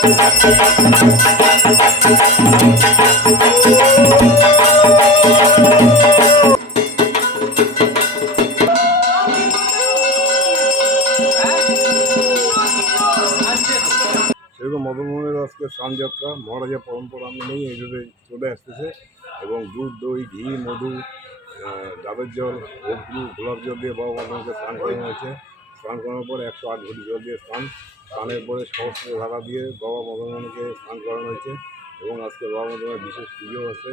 সেরকম মদনমোহনের আজকে স্নানযাত্রা মহারাজা পরম্পরা মেনেই এইভাবে চলে আসতেছে এবং দুধ দই ঘি মধু ডাবের জল গোলাপ জল দিয়ে বাবা মদনকে স্নান করানো হয়েছে। স্নান করানোর পর 108 ঘটি জল দিয়ে স্নানের পরে সহস্র ধারা দিয়ে বাবা মদনমোহনকে স্নান করানো হয়েছে এবং আজকে বাবা মদনের বিশেষ পুজো আছে।